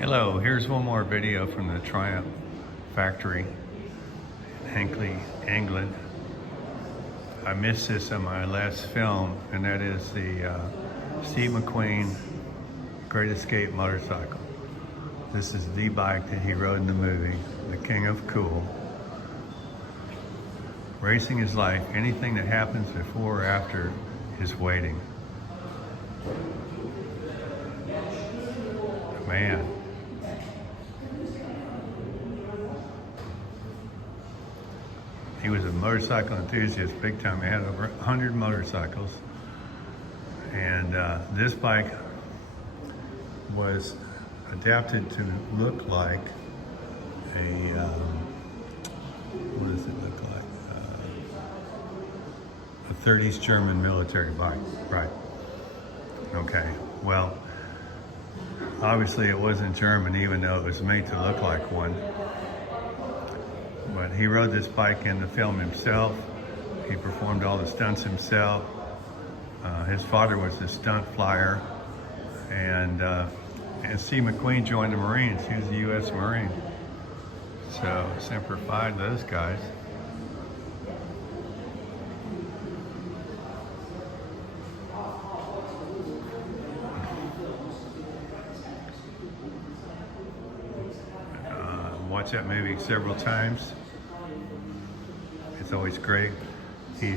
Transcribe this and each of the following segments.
Hello, here's one more video from the Triumph factory in Hinkley, England. I missed this on my last film, and that is the Steve McQueen Great Escape motorcycle. This is the bike that he rode in the movie, The King of Cool. Racing is life. Anything that happens before or after is waiting. Man. He was a motorcycle enthusiast, big time. He had over 100 motorcycles. And this bike was adapted to look like a, what does it look like? A 30s German military bike, right. Okay, well, obviously it wasn't German, even though it was made to look like one. But he rode this bike in the film himself. He performed all the stunts himself. His father was a stunt flyer. And Steve McQueen joined the Marines. He was a U.S. Marine. So, Semper Fi to those guys. Watched that movie several times. It's always great. He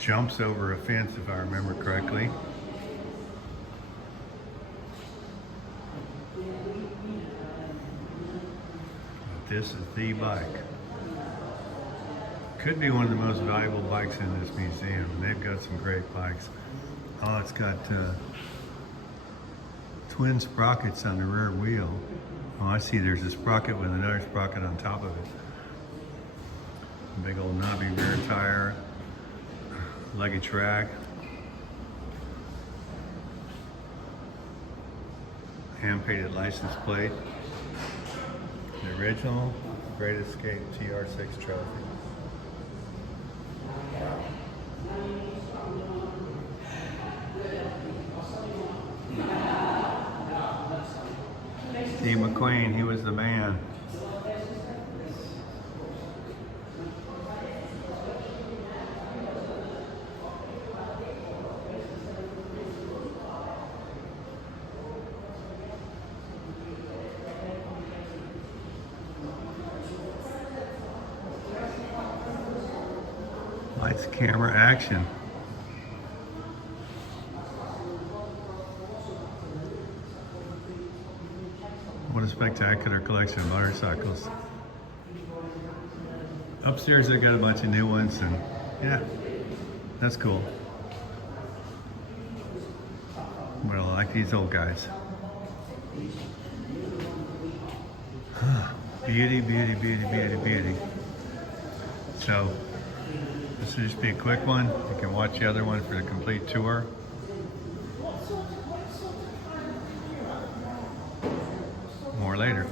jumps over a fence, if I remember correctly. This is the bike. Could be one of the most valuable bikes in this museum. They've got some great bikes. Oh, it's got twin sprockets on the rear wheel. Oh, I see there's a sprocket with another sprocket on top of it. Big old knobby rear tire, luggage rack. Hand-painted license plate. The original Great Escape TR6 trophy. Steve McQueen, he was the man. Lights, camera, action. What a spectacular collection of motorcycles. Upstairs they got a bunch of new ones, and yeah, that's cool. But I like these old guys. Beauty, beauty, beauty, beauty, beauty. So this will just be a quick one. You can watch the other one for the complete tour. More later.